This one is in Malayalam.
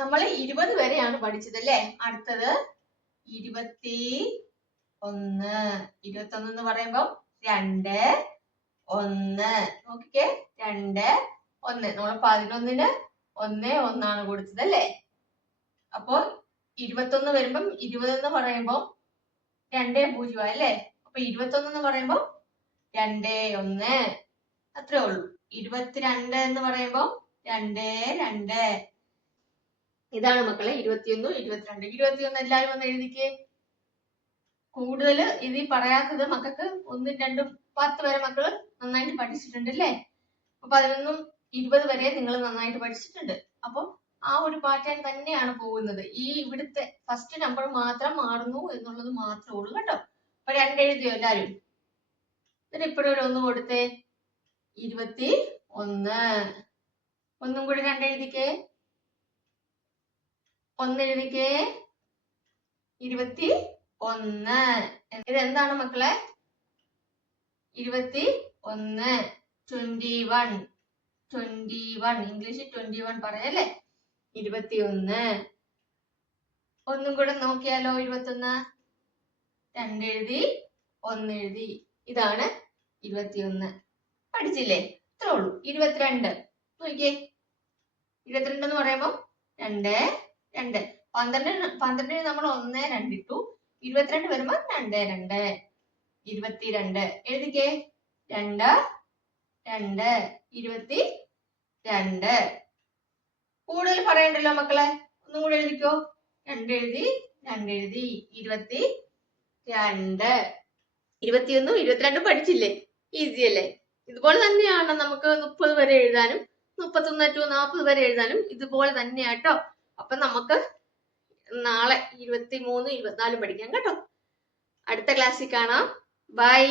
നമ്മൾ 20 വരെയാണ് പഠിച്ചത് അല്ലേ? അടുത്തത് 21. 21 എന്ന് പറയുമ്പോൾ 2, 1. നോക്കിക്കേ, 2, 1. നമ്മൾ 11-ന് 1, 1 ആണ് കൊടുത്തത് അല്ലേ? അപ്പൊ 21 വരുമ്പം 20 എന്ന് പറയുമ്പോൾ 2, 0 അല്ലേ? അപ്പൊ 21 എന്ന് പറയുമ്പോൾ 2, 1 അത്രേ ഉള്ളൂ. 22 എന്ന് പറയുമ്പോൾ 2, 2. ഇതാണ് മക്കളെ 21, 22. 21 എല്ലാവരും ഒന്ന് എഴുതിക്കേ. കൂടുതൽ ഇത് പറയാത്തത് മക്കൾക്ക് 1, 2, 10 വരെ മക്കള് നന്നായിട്ട് പഠിച്ചിട്ടുണ്ട് അല്ലേ? അപ്പൊ 11, 20 വരെ നിങ്ങൾ നന്നായിട്ട് പഠിച്ചിട്ടുണ്ട്. അപ്പൊ ആ ഒരു പാറ്റേൺ തന്നെയാണ് പോകുന്നത്. ഈ ഇവിടുത്തെ ഫസ്റ്റ് നമ്പർ മാത്രം മാറുന്നു എന്നുള്ളത് മാത്രമേ ഉള്ളൂ കേട്ടോ. അപ്പൊ 2 എഴുതിയോ എല്ലാരും? എന്നിട്ട് ഇപ്പോഴും ഒരു 1 കൊടുത്തേ. 21. ഒന്നും കൂടി 2 എഴുതിക്കേ. 1 എഴുതിക്കേ. 21. ഇതെന്താണ് മക്കളെ? 21. 21. 21. ഇംഗ്ലീഷിൽ 21 പറയല്ലേ? 21. ഒന്നും കൂടെ നോക്കിയാലോ? 21. 2 എഴുതി, 1 എഴുതി. ഇതാണ് 21. പഠിച്ചില്ലേ? ഇത്രേ ഉള്ളൂ. 22 നോക്കിയേ. 22 എന്ന് പറയുമ്പോൾ 2, 2. 12 നമ്മൾ 1, 2 ഇട്ടു. 22 വരുമ്പോ 2, 2. 22 എഴുതിക്കേ. 2, 2. 22. കൂടുതൽ പറയണ്ടല്ലോ മക്കളെ. ഒന്നും കൂടെ എഴുതിക്കോ. 2 എഴുതി, 2 എഴുതി. 22. 21, 22 പഠിച്ചില്ലേ? ഈസി അല്ലേ? ഇതുപോലെ തന്നെയാണ് നമുക്ക് 30 വരെ എഴുതാനും 31 to 40 വരെ എഴുതാനും ഇതുപോലെ തന്നെയാട്ടോ. അപ്പൊ നമുക്ക് നാളെ 23, 24 പഠിക്കാം കേട്ടോ. അടുത്ത ക്ലാസ്സിൽ കാണാം. ബൈ.